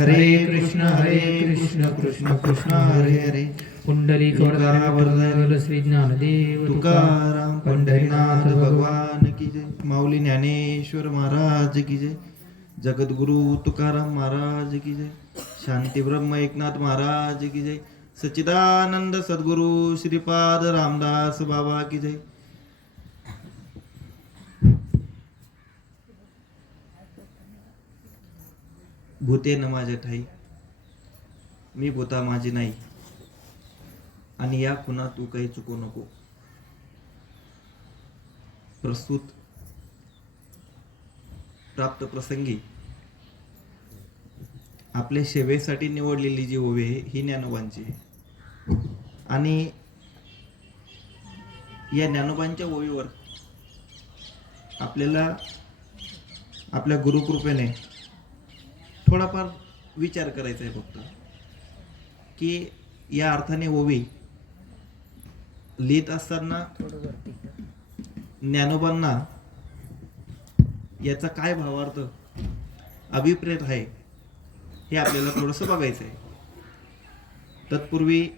हरे कृष्ण हरे कृष्ण कृष्ण कृष्ण हरे हरे. वरदान श्री ज्ञानदेव तुकाराम पंढरीनाथ भगवान की जय. माऊली ज्ञानेश्वर महाराज की जय. जगद्गुरु तुकाराम महाराज की जय. शांती ब्रह्म एकनाथ महाराज की जय. सच्चिदानंद सद्गुरु श्रीपाद रामदास बाबा की जय. भूते न माझ्या ठाई. मी भूता माझी नाही. आणि या खुना तू काही चुकू नको. प्रस्तुत. प्राप्त प्रसंगी. आपल्या सेवेसाठी निवडलेली जी ओवे ही ज्ञानोबांची आहे. आणि या ज्ञानोबांच्या ओवीवर आपल्याला आपल्या गुरुकृपेने थोडाफार विचार करायचा आहे फक्त की या अर्थाने ओवी लिहित असताना ज्ञानोबांना याचा काय भावार्थ अभिप्रेत आहे हे आपल्याला थोडंसं बघायचं आहे. तत्पूर्वी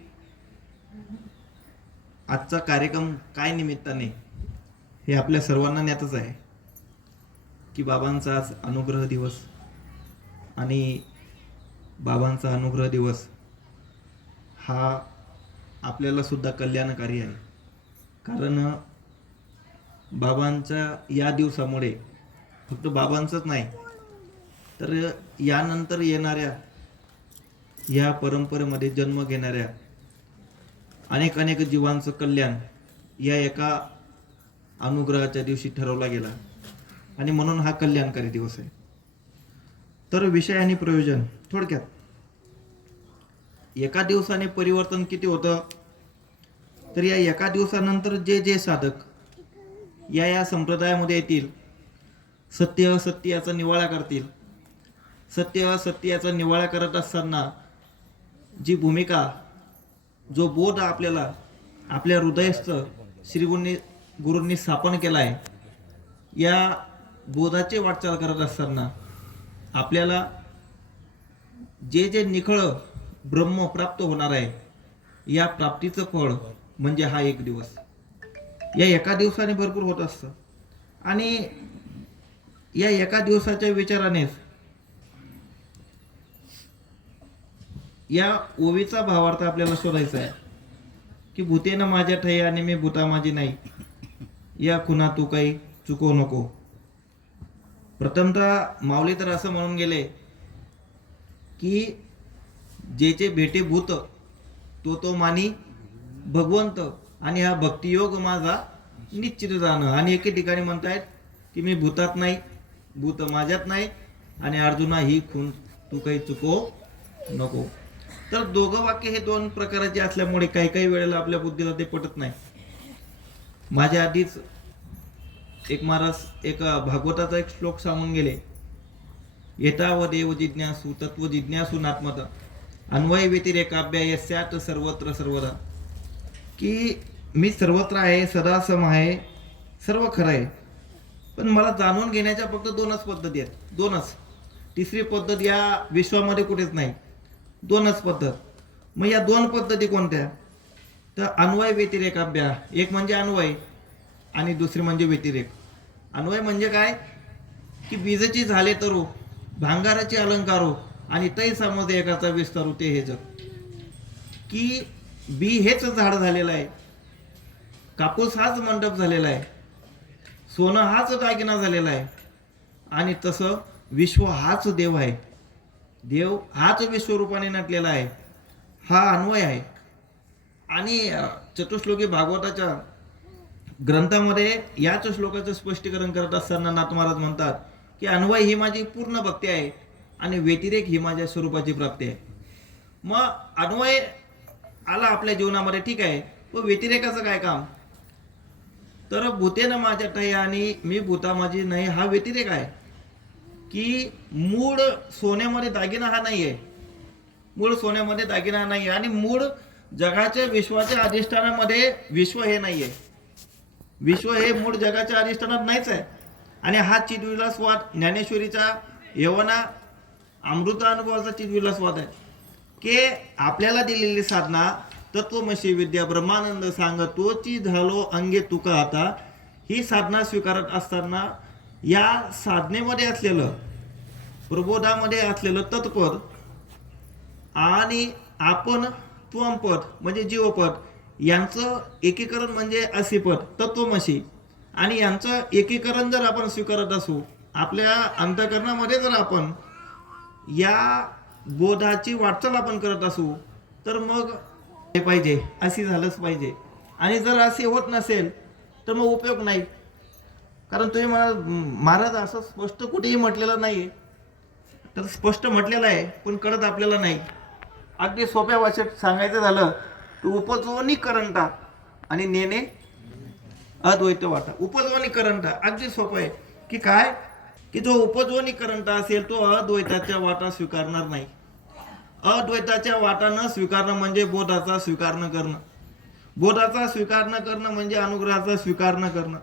आजचा कार्यक्रम काय निमित्ताने हे आपल्या सर्वांना ज्ञातच आहे की बाबांचा आज अनुग्रह दिवस आणि बाबांचा अनुग्रह दिवस हा आपल्याला सुद्धा कल्याणकारी आहे. कारण बाबांच्या या दिवसामुळे फक्त बाबांचंच नाही तर यानंतर येणाऱ्या या परंपरेमध्ये जन्म घेणाऱ्या अनेक अनेक जीवांचं कल्याण या एका अनुग्रहाच्या दिवशी ठरवला गेला. आणि म्हणून हा कल्याणकारी दिवस आहे. तर विषय आणि प्रयोजन थोडक्यात. एका दिवसाने परिवर्तन किती होतं? तर या एका दिवसानंतर जे जे साधक या या संप्रदायामध्ये येतील सत्य असत्य याचा निवाळा करतील सत्य असत्य याचा निवाळा करत असताना जी भूमिका जो बोध आपल्याला आपल्या हृदयस्थ श्रीगुरूंनी गुरूंनी स्थापन केला आहे या बोधाचे वाटचाल करत असताना आपल्याला जे जे निखळ ब्रह्म प्राप्त होणार आहे या प्राप्तीचं फळ म्हणजे हा एक दिवस. या एका दिवसाने भरपूर होत असतं. आणि या एका दिवसाच्या विचारानेच या ओवीचा भावार्थ आपल्याला शोधायचा आहे. की भूतेनं माझ्या ठाई आणि मी भूता माझी नाही. या खुना तू काही चुकवू नको. प्रथमतः माऊली तर असं म्हणून गेले की जेचे भेटे भूत तो तो मानी भगवंत आणि हा भक्तियोग माझा निश्चित जाणं. आणि एके ठिकाणी म्हणतायत की मी भूतात नाही भूत माझ्यात नाही आणि अर्जुना ही खून तू काही चुको नको. तर दोघं वाक्य हे दोन प्रकाराचे असल्यामुळे काही काही वेळेला आपल्या बुद्धीला ते पटत नाही. माझ्या आधीच एक महाराज एक भागवताचा एक श्लोक सांगून गेले. येता व देव जिज्ञासू तत्व जिज्ञासू नात्मत अन्वय व्यतिरेकाभ्या यस्यात सर्वत्र सर्वदा. की मी सर्वत्र आहे सदासम आहे सर्व खरं आहे. पण मला जाणून घेण्याच्या फक्त दोनच पद्धती आहेत. दोनच. तिसरी पद्धत या विश्वामध्ये कुठेच नाही. दोनच पद्धत. मग या दोन पद्धती कोणत्या? तर अन्वय व्यतिरेकाभ्या एक म्हणजे अन्वय. आणि दुसरी म्हणजे व्यतिरेक. अन्वय म्हणजे काय? की बीजची झाले तर भांगाराची अलंकारो आणि तै समज एकाचा विस्तारू ते हे जग. की बी हेच झाड झालेलं आहे कापूस हाच मंडप झालेला आहे सोनं हाच दागिना झालेला आहे आणि तसं विश्व हाच देव आहे. देव हाच विश्वरूपाने नटलेला आहे. हा अन्वय आहे. आणि चतुश्लोकी भागवताच्या ग्रंथामध्ये याच श्लोकाचं स्पष्टीकरण करत असताना नाथ महाराज म्हणतात की अन्वय ही माझी पूर्ण भक्ती आहे आणि व्यतिरेक ही माझ्या स्वरूपाची प्राप्ती आहे. मग अन्वय आला आपल्या जीवनामध्ये ठीक आहे व व्यतिरेकाचं काय काम? तर भूतेनं माझ्या ठाई आणि मी भूता माझी नाही हा व्यतिरेक आहे. की मूळ सोन्यामध्ये दागिना हा नाही आहे मूळ सोन्यामध्ये दागिना नाही आहे आणि मूळ जगाच्या विश्वाच्या अधिष्ठानामध्ये विश्व हे नाही आहे विश्व हे मूळ जगाच्या अधिष्ठानात नाहीच आहे. आणि हा चिदविलासवाद ज्ञानेश्वरीचा यवना अमृत अनुभवाचा चिदविलासवाद आहे. की आपल्याला दिलेली साधना तत्वमशी विद्या ब्रह्मानंद सांग तोची झालो अंगे तुका आता. ही साधना स्वीकारत असताना या साधनेमध्ये असलेलं प्रबोधामध्ये असलेलं तत्पद आणि आपण त्वमपद म्हणजे जीवपद यांचं एकीकरण म्हणजे असिपत तत्वमशी. आणि यांचं एकीकरण जर आपण स्वीकारत असू आपल्या अंतकरणामध्ये जर आपण या बोधाची वाटचाल आपण करत असू तर मग हे पाहिजे अशी झालंच पाहिजे. आणि जर असे होत नसेल तर मग उपयोग नाही. कारण तुम्ही मला महाराज असं स्पष्ट कुठेही म्हटलेलं नाही तर स्पष्ट म्हटलेलं आहे पण कळत आपल्याला नाही. अगदी सोप्या भाषेत सांगायचं झालं उपजवणी करंटा आणि नेणे अद्वैत वाटा. उपजवनीकरणता अगदी सोपं आहे. की काय? की जो उपजवनीकरणता असेल तो अद्वैताच्या वाटा स्वीकारणार नाही. अद्वैताच्या वाटा न स्वीकारणं म्हणजे बोधाचा स्वीकार न करणं. बोधाचा स्वीकार न करणं म्हणजे अनुग्रहाचा स्वीकार न करणं.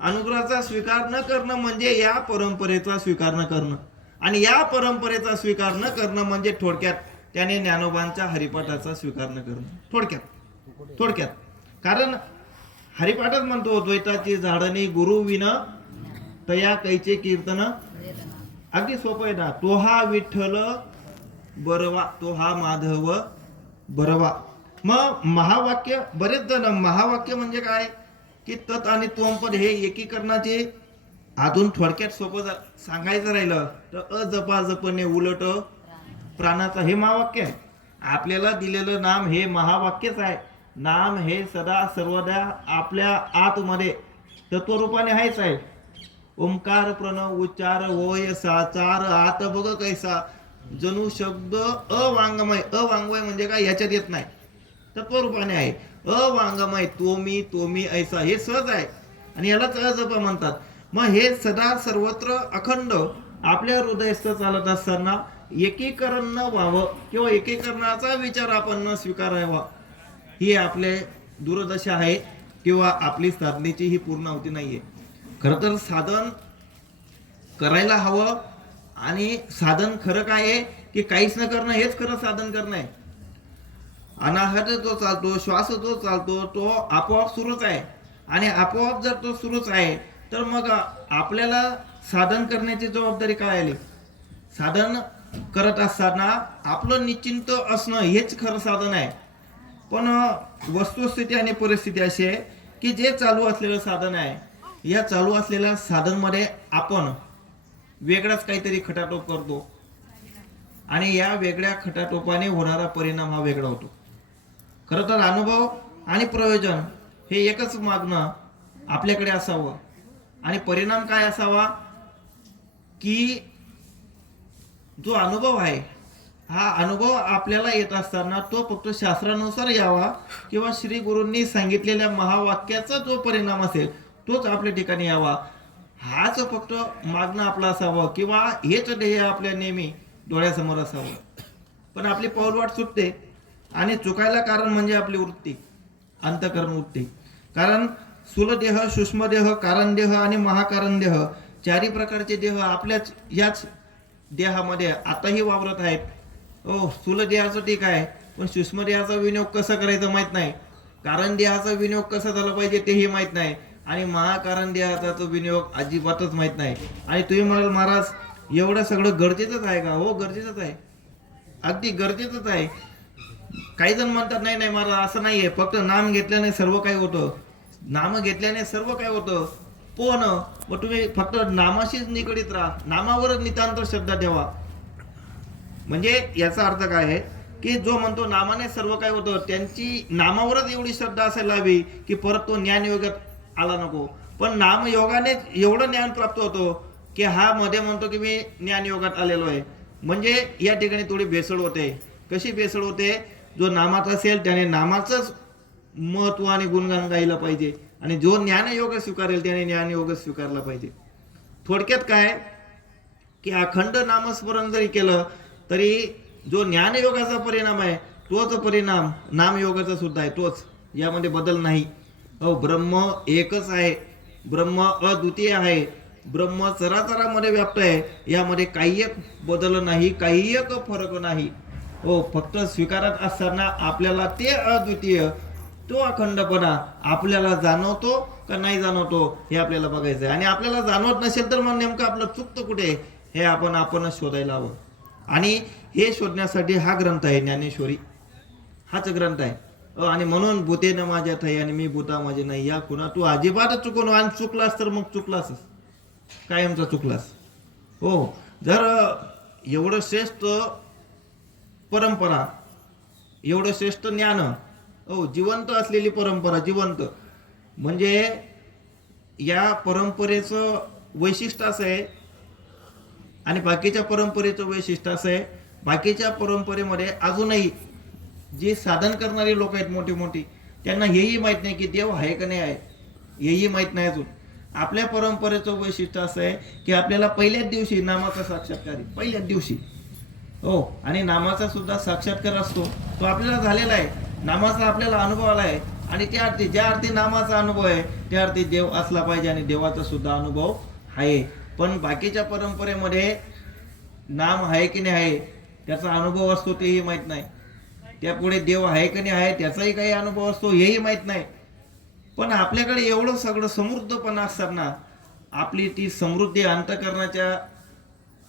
अनुग्रहाचा स्वीकार न करणं म्हणजे या परंपरेचा स्वीकार न करणं. आणि या परंपरेचा स्वीकार न करणं म्हणजे थोडक्यात त्याने ज्ञानोबांच्या हरिपाठाचा स्वीकार न करणं थोडक्यात थोडक्यात. कारण हरिपाठच म्हणतो द्वैताची झाडणी गुरु विन तया कैचे कीर्तन. अगदी सोपं आहे ना. तो हा विठ्ठल बरवा तो हा माधव बरवा. मग महावाक्य बरेच जण महावाक्य म्हणजे काय? की तत् आणि त्वमपद हे एकीकरणाचे अजून थोडक्यात सोपं सांगायचं राहिलं तर अजपा जपणे उलट प्राणाचं हे महावाक्य आहे. आपल्याला दिलेलं नाम हे महावाक्यच आहे. नाम हे सदा सर्वदा आपल्या आतमध्ये तत्वरूपाने आहेच आहे. ओंकार प्रणव उच्चार वय साचार आत बघ कैसा. जणू शब्द अवांगमय. अवांगमय म्हणजे काय? याच्यात येत नाही. तत्वरूपाने आहे. अवांगमय तो मी तो मी ऐसा हे सहज आहे. आणि यालाच अजप म्हणतात. मग हे सदा सर्वत्र अखंड आपल्या हृदयस्थ चालत असताना एकीकरण न व्हावं किंवा एकीकरणाचा विचार आपण न स्वीकारावा ही आपले दूरदशा आहे किंवा आपली साधनेची ही पूर्णावती नाहीये. खरं तर साधन करायला हवं आणि साधन खरं काय आहे की काहीच न करणं हेच खरं साधन करणं आहे. अनाहत जो चालतो श्वास जो चालतो तो आपोआप सुरूच आहे. आणि आपोआप जर तो सुरूच आहे तर मग आपल्याला साधन करण्याची जबाबदारी काय आली? साधन करत असताना आपलं निश्चिंत असणं हेच खरं साधन आहे. पण वस्तुस्थिती आणि परिस्थिती अशी आहे की जे चालू असलेलं साधन आहे या चालू असलेल्या साधनमध्ये आपण वेगळाच काहीतरी खटाटोप करतो. आणि या वेगळ्या खटाटोपाने होणारा परिणाम हा वेगळा होतो. खरं तर अनुभव आणि प्रयोजन हे एकच मागणं आपल्याकडे असावं. आणि परिणाम काय असावा? की जो अनुभव आहे हा अनुभव आपल्याला येत असताना तो फक्त शास्त्रानुसार यावा किंवा श्री गुरूंनी सांगितलेल्या महावाक्याचा जो परिणाम असेल तोच आपल्या ठिकाणी यावा. हाच फक्त मागणं आपलं असावं किंवा हेच ध्येय आपल्या नेहमी डोळ्यासमोर असावं. पण आपली पाऊलवाट सुटते आणि चुकायला कारण म्हणजे आपली वृत्ती अंतकरण वृत्ती. कारण स्थूलदेह सूक्ष्मदेह कारणदेह आणि महाकारणदेह चारी प्रकारचे देह आपल्याच याच देहामध्ये आताही वावरत आहेत. हो स्थूल देहाचं ठीक आहे पण सूक्ष्म देहाचा विनियोग कसा करायचा माहीत नाही. कारण देहाचा विनियोग कसा झाला पाहिजे तेही माहीत नाही. आणि महाकारण देहाचा तो विनियोग अजिबातच माहीत नाही. आणि तुम्ही म्हणाल महाराज एवढं सगळं गरजेचंच आहे का? हो गरजेचंच आहे. अगदी गरजेचंच आहे. काही जण म्हणतात नाही नाही महाराज असं नाही आहे फक्त नाम घेतल्याने सर्व काही होतं. नाम घेतल्याने सर्व काय होतं. पण मग तुम्ही फक्त नामाशीच निगडीत राहा. नामावरच नितांत श्रद्धा ठेवा. म्हणजे याचा अर्थ काय आहे? की जो म्हणतो नामाने सर्व काय होतं त्यांची नामावरच एवढी श्रद्धा असायला हवी की परत तो ज्ञानयोगात आला नको. पण नामयोगाने एवढं ज्ञान प्राप्त होतो की हा मध्ये म्हणतो की मी ज्ञानयोगात आलेलो आहे. म्हणजे या ठिकाणी थोडी भेसळ होते. कशी भेसळ होते? जो नामात असेल त्याने नामाचंच महत्त्व आणि गुणगान गायला पाहिजे. आणि जो ज्ञानयोग स्वीकारेल त्याने ज्ञानयोग स्वीकारला पाहिजे. थोडक्यात काय? की अखंड नामस्मरण जरी केलं तरी जो ज्ञानयोगाचा परिणाम आहे तोच परिणाम नामयोगाचा सुद्धा आहे तोच. यामध्ये बदल नाही. अहो ब्रह्म एकच आहे. ब्रह्म अद्वितीय आहे. ब्रह्म चराचरामध्ये व्याप्त आहे. यामध्ये काही एक बदल नाही काही एक फरक नाही. हो फक्त स्वीकारत असताना आपल्याला ते अद्वितीय तो अखंडपणा आपल्याला जाणवतो का नाही जाणवतो हे आपल्याला बघायचं आहे. आणि आपल्याला जाणवत नसेल तर मग नेमकं आपलं चुकतं कुठे हे आपण आपणच शोधायला हवं. आणि हे शोधण्यासाठी हा ग्रंथ आहे ज्ञानेश्वरी. हाच ग्रंथ आहे. आणि म्हणून भूते न माझ्यात आहे आणि मी भूता माझे नाही. या खुणा तू अजिबातच चुकून आणि चुकलास तर मग चुकलास कायमचा चुकलास. हो. जर एवढं श्रेष्ठ परंपरा एवढं श्रेष्ठ ज्ञान हो जिवंत असलेली परंपरा जिवंत. म्हणजे या परंपरेचं वैशिष्ट्य असं आहे आणि बाकीच्या परंपरेचं वैशिष्ट्य असं आहे. बाकीच्या परंपरेमध्ये अजूनही जे साधन करणारे लोक आहेत मोठी मोठी त्यांना हेही माहीत नाही की देव आहे का नाही आहे. हेही माहीत नाही अजून. आपल्या परंपरेचं वैशिष्ट्य असं आहे की आपल्याला पहिल्याच दिवशी नामाचा साक्षात्कार पहिल्याच दिवशी. हो आणि नामाचा सुद्धा साक्षात्कार असतो. तो आपल्याला झालेला आहे. नामाचा आपल्याला अनुभव आला आहे आणि त्या अर्थी ज्या अर्थी नामाचा अनुभव आहे त्या अर्थी देव असला पाहिजे आणि देवाचा सुद्धा अनुभव आहे. पण बाकीच्या परंपरेमध्ये नाम आहे की नाही आहे त्याचा अनुभव असतो तेही माहीत नाही. त्यापुढे देव आहे की नाही आहे त्याचाही काही अनुभव असतो हेही माहीत नाही. पण आपल्याकडे एवढं सगळं समृद्धपणा असताना आपली ती समृद्धी अंतकरणाच्या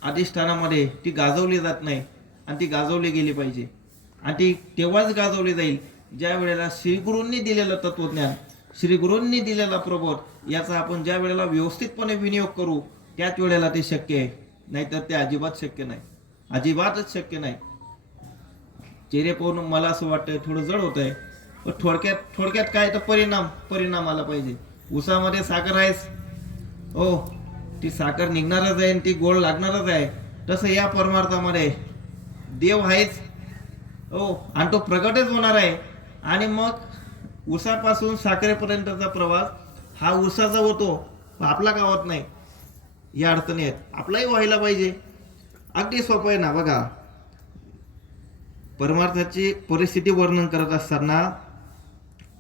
अधिष्ठानामध्ये ती गाजवली जात नाही. आणि ती गाजवली गेली पाहिजे. आणि ती तेव्हाच गाजवली जाईल. ज्या वेळेला श्रीगुरूंनी दिलेलं तत्वज्ञान श्रीगुरूंनी दिलेला प्रबोध याचा आपण ज्या वेळेला व्यवस्थितपणे विनियोग करू त्याच वेळेला ते शक्य आहे. नाहीतर ते अजिबात शक्य नाही. अजिबातच शक्य नाही. चेहरे पाहून मला असं वाटतंय थोडं जड होत आहे पण थोडक्यात थोडक्यात काय तर परिणाम परिणाम आला पाहिजे. उसामध्ये साखर आहेच. हो ती साखर निघणारच आहे आणि ती गोड लागणारच आहे. तसं या परमार्थामध्ये देव आहेच. हो आणि तो प्रगटच होणार आहे. आणि मग उसापासून साखरेपर्यंतचा प्रवास हा उसाचा होतो. आपला का होत नाही. या अडचणी आहेत. आपलाही व्हायला पाहिजे. अगदी सोपं आहे ना बघा. परमार्थाची परिस्थिती वर्णन करत असताना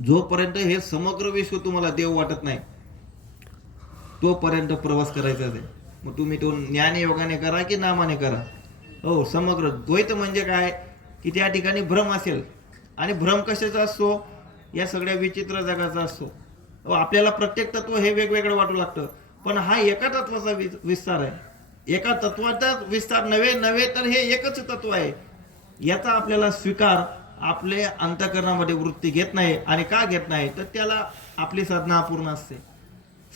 जोपर्यंत हे समग्र विश्व तुम्हाला देव वाटत नाही तोपर्यंत प्रवास करायचा आहे. मग तुम्ही तो ज्ञानयोगाने करा की नामाने करा? हो समग्र. द्वैत म्हणजे काय? की त्या ठिकाणी भ्रम असेल. आणि भ्रम कशाचा असतो? या सगळ्या विचित्र जगाचा असतो. आपल्याला प्रत्येक तत्व हे वेगवेगळं वाटू लागतं. पण हा एका तत्वाचा वि- विस्तार आहे. एका तत्वाचा विस्तार नव्हे नव्हे तर हे एकच तत्व आहे. याचा आपल्याला स्वीकार आपले अंतकरणामध्ये वृत्ती घेत नाही आणि का घेत नाही? तर त्याला आपली साधना अपूर्ण असते.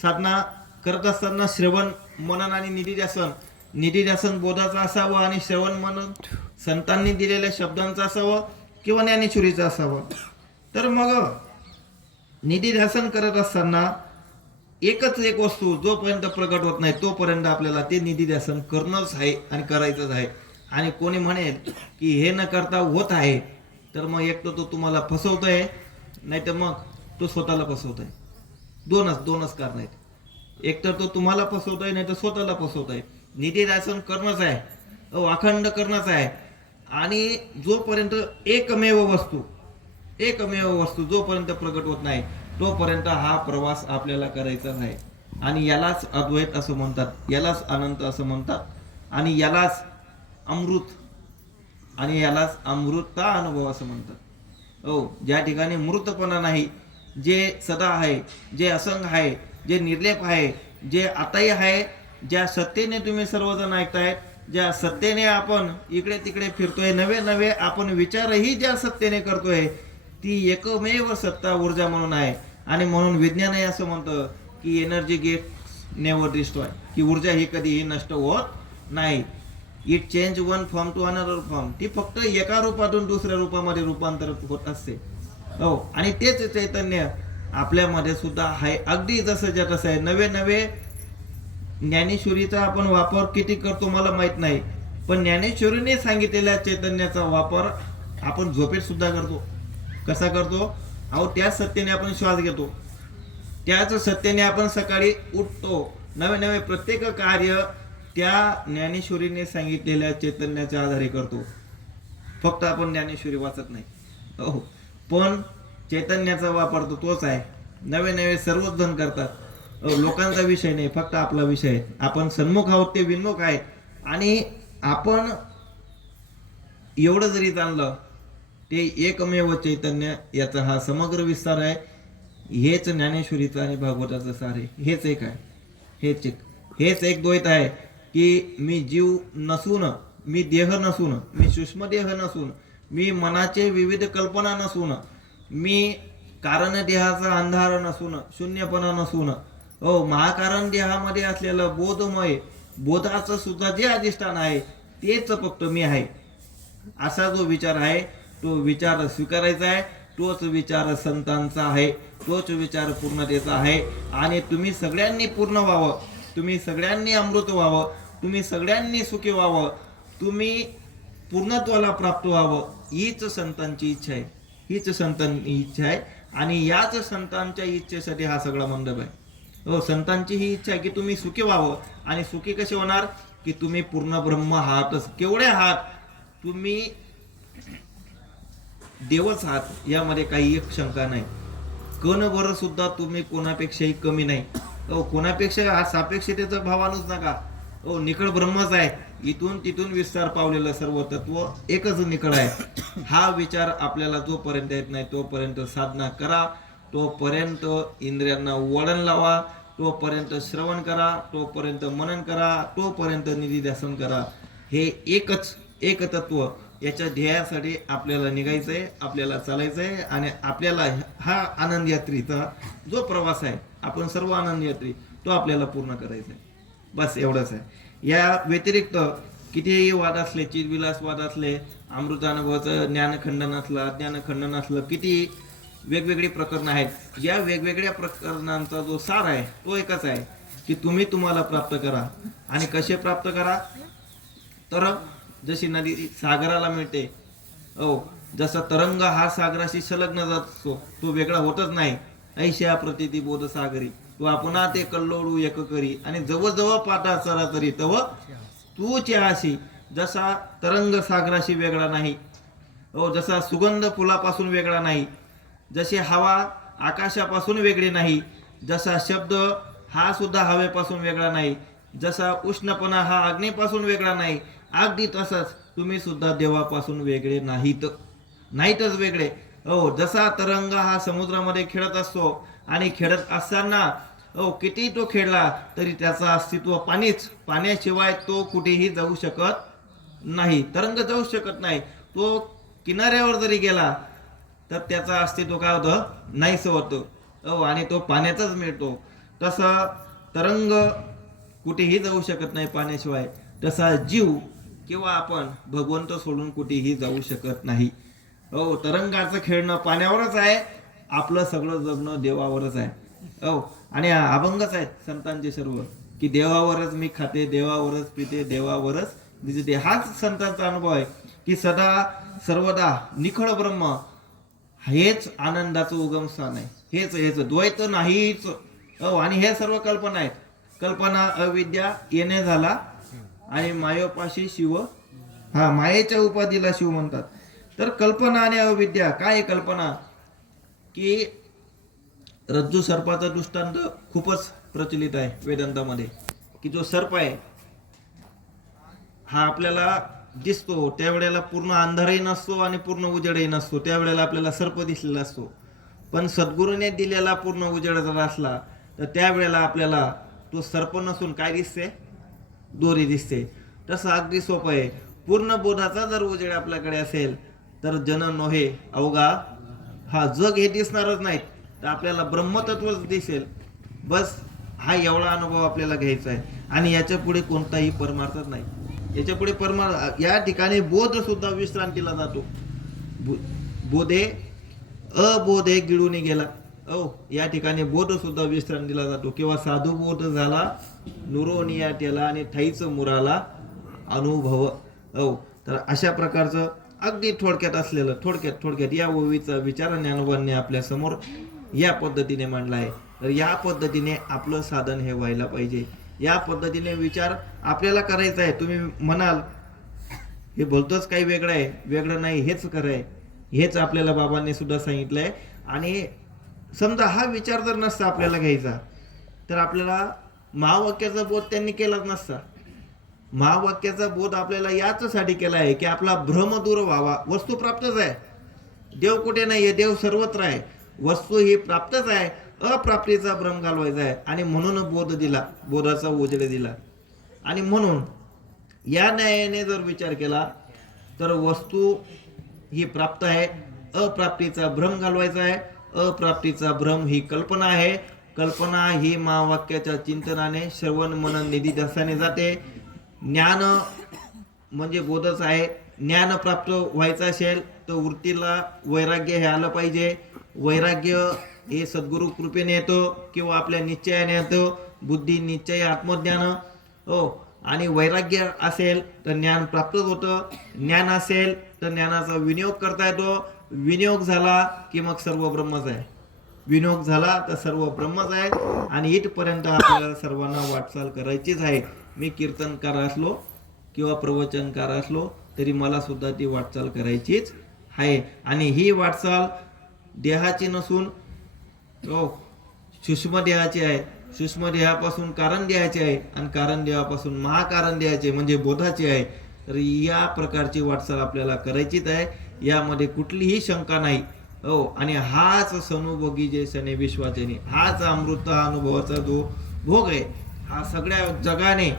साधना करत असताना श्रवण मनन आणि निधीध्यासन निधीध्यासन बोधाचं असावं आणि श्रवण मनन संतांनी दिलेल्या शब्दांचं असावं किंवा ज्ञानेश्वरीचं असावं. तर मग निधीध्यासन करत असताना एकच एक वस्तू जोपर्यंत प्रकट होत नाही तोपर्यंत आपल्याला ते निधीध्यासन करणंच आहे आणि करायचंच आहे. आणि कोणी म्हणेल की हे न करता होत आहे तर मग एक तर तो तुम्हाला फसवतोय नाही तर मग तो स्वतःला फसवतोय. दोनच दोनच कारण आहेत. एक तर तो तुम्हाला फसवतोय नाही तर स्वतःला फसवतो आहे निधी निधीध्यासन करणंच आहे. अहो, अखंड करणंच आहे. आणि जोपर्यंत एकमेव वस्तू एकमेव वस्तू जोपर्यंत प्रगट होत नाही तोपर्यंत हा प्रवास आपल्याला करायचाच नाही. आणि यालाच अद्वैत असं म्हणतात यालाच अनंत असं म्हणतात आणि यालाच अमृत आणि यालाच अमृतता अनुभव असं म्हणतात. हो ज्या ठिकाणी मृतपणा नाही जे सदा आहे जे असंग आहे जे निर्लेप आहे जे आताही आहे ज्या सत्तेने तुम्ही सर्वजण ऐकताय ज्या सत्तेने आपण इकडे तिकडे फिरतोय नवे नवे आपण विचारही ज्या सत्तेने करतोय ती एकमेव सत्ता ऊर्जा म्हणून आहे. आणि म्हणून विज्ञानही असं म्हणतं की एनर्जी गेट नेवर डिस्ट्रॉय की ऊर्जा ही कधीही नष्ट होत नाही. It change one form to another form ती फक्त एका रूपातून दुसऱ्या रूपामध्ये रूपांतर होत असते. हो आणि तेच चैतन्य आपल्यामध्ये सुद्धा आहे. अगदी जसं ज्या तसं आहे. नवे नवे ज्ञानेश्वरीचा आपण वापर किती करतो मला माहीत नाही. पण ज्ञानेश्वरीने सांगितलेल्या चैतन्याचा वापर आपण झोपेत सुद्धा करतो. कसा करतो? अहो त्याच सत्तेने आपण श्वास घेतो. त्याच सत्तेने आपण सकाळी उठतो. नवे नवे प्रत्येक कार्य त्या ज्ञानेश्वरीने सांगितलेल्या चैतन्याच्या आधारे करतो. फक्त आपण ज्ञानेश्वरी वाचत नाही. हो. पण चैतन्याचा वापर तो तोच आहे. नवे नवे सर्वच जण करतात. लोकांचा विषय नाही फक्त आपला विषय. आहे आपण सन्मुख आहोत ते विन्मुख आहे. आणि आपण एवढं जरी जाणलं ते एकमेव चैतन्य याचा हा समग्र विस्तार आहे. हेच ज्ञानेश्वरीचं आणि भागवताचं सार आहे. हेच एक आहे. हेच एक. हेच एक द्वैत आहे की मी जीव नसून मी देह नसून मी सूक्ष्म देह नसून मी मनाचे विविध कल्पना नसून मी कारण देहाचा अंधार नसून शून्यपणा नसून हो महाकारण देहामध्ये असलेलं बोधमय बोधाचं सुद्धा जे अधिष्ठान आहे तेच फक्त मी आहे. असा जो विचार आहे तो विचार स्वीकारायचा आहे तोच विचार संतांचा आहे तोच विचार पूर्णतेचा आहे. आणि तुम्ही सगळ्यांनी पूर्ण व्हावं तुम्ही सगळ्यांनी अमृत व्हावं तुम्ही सगळ्यांनी सुखी व्हावं तुम्ही पूर्णत्वाला प्राप्त व्हावं हीच संतांची इच्छा आहे. हीच संतांची इच्छा आहे. आणि याच संतांच्या इच्छेसाठी हा सगळा मंडप आहे. हो, संतांची ही इच्छा आहे की तुम्ही सुखी व्हावं. आणि सुखी कसे होणार? की तुम्ही पूर्ण ब्रह्म आहातच. केवढे आहात? तुम्ही देवच आहात. यामध्ये काही एक शंका नाही. कणभर सुद्धा तुम्ही कोणापेक्षाही कमी नाही. अहो कोणापेक्षा हा सापेक्षतेचा भाव आणूच नका. हो निकळ ब्रह्मच आहे. इथून तिथून विस्तार पावलेलं सर्व तत्व एकच निकळ आहे. हा विचार आपल्याला जोपर्यंत येत नाही तोपर्यंत साधना करा. तोपर्यंत इंद्रियांना वळण लावा तोपर्यंत श्रवण करा तोपर्यंत मनन करा तोपर्यंत निधिध्यासन करा. हे एकच एक तत्व याच्या ध्येयासाठी आपल्याला निघायचं आहे आपल्याला चालायचं आहे आणि आपल्याला हा आनंद यात्रेचा जो प्रवास आहे आपण सर्व आनंद यात्री तो आपल्याला पूर्ण करायचा आहे बस एवढंच आहे. या व्यतिरिक्त कितीही वाद असले चिरविलास वाद असले अमृतानुभवाचं ज्ञानखंडन असलं अज्ञानखंडन असलं किती वेगवेगळी प्रकरणं आहेत. या वेगवेगळ्या प्रकरणांचा जो सार आहे तो एकच आहे की तुम्ही तुम्हाला प्राप्त करा. आणि कसे प्राप्त करा? तर जशी नदी सागराला मिळते ओ जसा तरंग हा सागराशी संलग्न जात असतो तो वेगळा होतच नाही. ऐशा प्रतिती बोध सागरी तो आपणा ते कल्लोडू एक करी आणि जवळजवळ पाटा चरा तरी तव तू चहाशी जसा तरंग सागराशी वेगळा नाही ओ जसा सुगंध फुलापासून वेगळा नाही जशी हवा आकाशापासून वेगळी नाही जसा शब्द हा सुद्धा हवेपासून वेगळा नाही जसा उष्णपणा हा अग्नीपासून वेगळा नाही अगदी तसंच तुम्ही सुद्धा देवापासून वेगळे नाहीत. नाहीतच वेगळे. हो जसा तरंग हा समुद्रामध्ये खेळत असतो आणि खेळत असताना हो किती तो खेळला तरी त्याचं अस्तित्व पाणीच. पाण्याशिवाय तो कुठेही जाऊ शकत नाही. तरंग जाऊ शकत नाही. तो किनाऱ्यावर जरी गेला तर त्याचं अस्तित्व काय होतं? नाहीसं होतं. आणि तो पाण्याचाच मिळतो. तसं तरंग कुठेही जाऊ शकत नाही पाण्याशिवाय. तसा जीव किंवा आपण भगवंत सोडून कुठेही जाऊ शकत नाही. हो तरंगाचं खेळणं पाण्यावरच आहे. आपलं सगळं जगणं देवावरच आहे. हो आणि अभंगच आहेत संतांचे सर्व की देवावरच मी खाते देवावरच पिते देवावरच दिसते हाच संतांचा अनुभव आहे की सदा सर्वदा निखळ ब्रह्म हेच आनंदाचं उगम स्थान आहे. हेच हेच. द्वैत नाहीच. हो आणि हे सर्व कल्पना आहेत. कल्पना अविद्या येणे झाला आणि मायोपाशी शिव. हा मायेच्या उपाधीला शिव म्हणतात. तर कल्पना आणि अविद्या काय आहे कल्पना? की रज्जू सर्पाचा दृष्टांत खूपच प्रचलित आहे वेदांतामध्ये. की जो सर्प आहे हा आपल्याला दिसतो त्यावेळेला पूर्ण अंधारही नसतो आणि पूर्ण उजेडही नसतो. त्यावेळेला आपल्याला सर्प दिसलेला असतो. पण सद्गुरूने दिलेला पूर्ण उजेड जर असला तर त्यावेळेला आपल्याला तो सर्प नसून काय दिसते? दोरी दिसते. तसं अगदी सोपं आहे. पूर्ण बोधाचा जर उजेड आपल्याकडे असेल तर जन नोहे अवघा. हा जग हे दिसणारच नाहीत तर आपल्याला ब्रह्मतत्वच दिसेल. बस हा एवढा अनुभव आपल्याला घ्यायचा आहे. आणि याच्यापुढे कोणताही परमार्थच नाही. याच्यापुढे या ठिकाणी बोध सुद्धा विश्रांतीला जातो. बो- बोधे अबोधे गिळून गेला. ओ या ठिकाणी बोध सुद्धा विश्रांतीला जातो. किंवा साधू बोध झाला नुरोनिया त्याला आणि ठाईच मुराला अनुभव. ओ तर अशा प्रकारचं अगदी थोडक्यात असलेलं थोडक्यात थोडक्यात या ओवीचा विचार आणि अनुभवांनी आपल्यासमोर या पद्धतीने मांडला आहे. तर या पद्धतीने आपलं साधन हे व्हायला पाहिजे. या पद्धतीने विचार आपल्याला करायचा आहे. तुम्ही म्हणाल हे बोलतोच काही वेगळं आहे. वेगळं नाही हेच खरं आहे. हेच आपल्याला बाबांनी सुद्धा आहे आणि समजा हा विचार जर नसता आपल्याला घ्यायचा तर आपल्याला महावाक्याचा बोध त्यांनी केलाच नसता. महावाक्याचा बोध आपल्याला याचसाठी केला आहे की आपला भ्रम दूर व्हावा. वस्तू प्राप्तच आहे. देव कुठे नाही आहे देव सर्वत्र आहे. वस्तू ही प्राप्तच आहे. अप्राप्तीचा भ्रम घालवायचा आहे. आणि म्हणून बोध दिला बोधाचा उजेड दिला. आणि म्हणून या न्यायाने जर विचार केला तर वस्तू ही प्राप्त आहे. अप्राप्तीचा भ्रम घालवायचा आहे. अप्राप्तीचा भ्रम ही कल्पना आहे. कल्पना ही महावाक्याच्या चिंतनाने श्रवण मनन निधी दसाने जाते. ज्ञान म्हणजे बोधच आहे. ज्ञान प्राप्त व्हायचं असेल तर वृत्तीला वैराग्य हे आलं पाहिजे. वैराग्य हे सद्गुरु कृपेने येतो किंवा आपल्या निश्चयाने येतो. बुद्धी निश्चय आत्मज्ञान हो. आणि वैराग्य असेल तर ज्ञान प्राप्तच होतं. ज्ञान असेल तर ज्ञानाचा विनियोग करता येतो. विनियोग झाला की मग सर्व ब्रह्मच आहे. विनियोग झाला तर सर्व ब्रह्मच आहे. आणि इथपर्यंत आपल्याला सर्वांना वाटचाल करायचीच आहे. मी कीर्तनकार असलो किंवा प्रवचनकार असलो तरी मला सुद्धा ती वाटचाल करायचीच आहे. आणि ही वाटचाल देहाची नसून हो सूक्ष्म आहे. सूक्ष्म देहापासून कारण देहाचे आहे आणि कारण देहापासून महाकारण देहाचे म्हणजे बोधाचे आहे. तर या प्रकारची वाटचाल आपल्याला करायचीच आहे. यामध्ये कुठलीही शंका नाही. हो आणि हाच सनुभोगी जे सने विश्वाचे हाच अमृत हा अनुभवाचा जो भोग आहे हा सगळ्या जगाने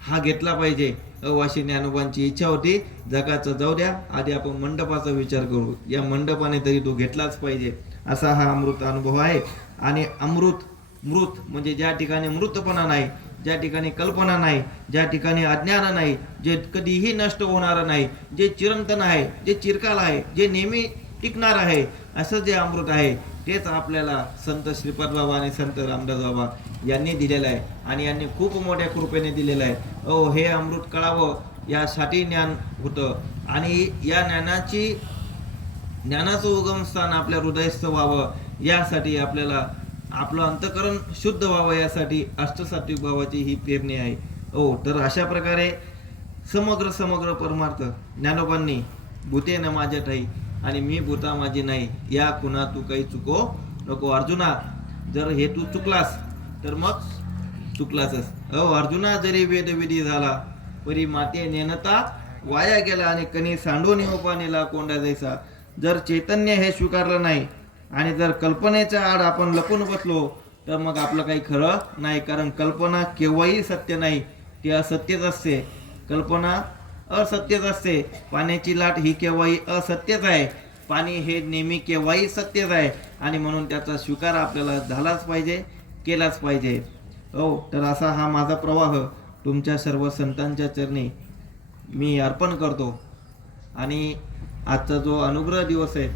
हा घेतला पाहिजे. हो, अशी ज्ञानोबांची इच्छा होती. जगाचं जाऊ द्या. आधी आपण मंडपाचा विचार करू. या मंडपाने तरी तो घेतलाच पाहिजे. असा हा अमृत अनुभव आहे. आणि अमृत मृत म्हणजे ज्या ठिकाणी मृतपणा नाही ज्या ठिकाणी कल्पना नाही ज्या ठिकाणी अज्ञान नाही जे कधीही नष्ट होणार नाही जे चिरंतन आहे जे चिरकाल आहे जे नेहमी टिकणार आहे असं जे अमृत आहे तेच आपल्याला संत श्रीपाद बाबा आणि संत रामदास बाबा यांनी दिलेलं आहे. आणि यांनी खूप मोठ्या कृपेने दिलेलं आहे. ओ हे अमृत कळावं यासाठी ज्ञान होतं. आणि या ज्ञानाची ज्ञानाचं उगमस्थान आपल्या हृदयस्थ व्हावं यासाठी आपल्याला आपलं अंतकरण शुद्ध व्हावं यासाठी अष्टसात्विक भावाची ही पेरणी आहे. हो तर अशा प्रकारे समग्र समग्र परमार्थ ज्ञानोबांनी भूते न माझ्या ठाई आणि मी भूता माझी नाही या कुणा तू काही चुको नको. अर्जुना जर हे तू चुकलास तर मग चुकलासच. अहो अर्जुना जरी वेदविधी झाला परी माते नेनता वाया गेला आणि कणी सांडून ओपा नेला कोंडा जायचा. जर चैतन्य हे स्वीकारलं नाही आणि जर कल्पनेच्या आड आपण लपून बसलो तर मग आपलं काही खरं नाही. कारण कल्पना केव्हाही सत्य नाही ती असत्यच असते. कल्पना असत्यच असते. पाण्याची लाट ही केव्हाही असत्यच आहे. पाणी हे नेहमी केव्हाही सत्यच आहे. आणि म्हणून त्याचा स्वीकार आपल्याला झालाच पाहिजे केलाच पाहिजे. हो तर असा हा माझा प्रवाह तुमच्या सर्व संतांच्या चरणी मी अर्पण करतो. आणि आजचा जो अनुग्रह दिवस आहे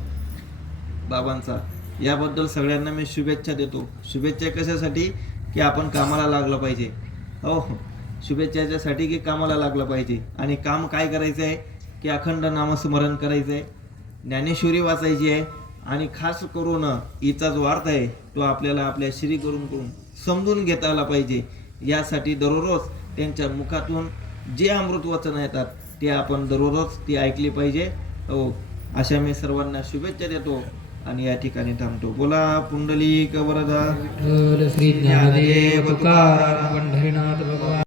बाबांचा याबद्दल सगळ्यांना मी शुभेच्छा देतो. शुभेच्छा कशासाठी? की आपण कामाला लागलं पाहिजे. हो हो. याच्यासाठी की कामाला लागलं पाहिजे. आणि काम काय करायचं आहे की अखंड नामस्मरण करायचं आहे ज्ञानेश्वरी वाचायची आहे. आणि खास करून हिचा जो अर्थ आहे तो आपल्याला आपल्या श्री करून करून समजून घेता आला पाहिजे. यासाठी दररोज त्यांच्या मुखातून जे अमृत वचन येतात ते आपण दररोज ती ऐकली पाहिजे. हो अशा मी सर्वांना शुभेच्छा देतो आणि या ठिकाणी थांबतो. बोला पुंडलिक वरदा. श्री ज्ञानदेव तुकाराम पंढरीनाथ भगवान.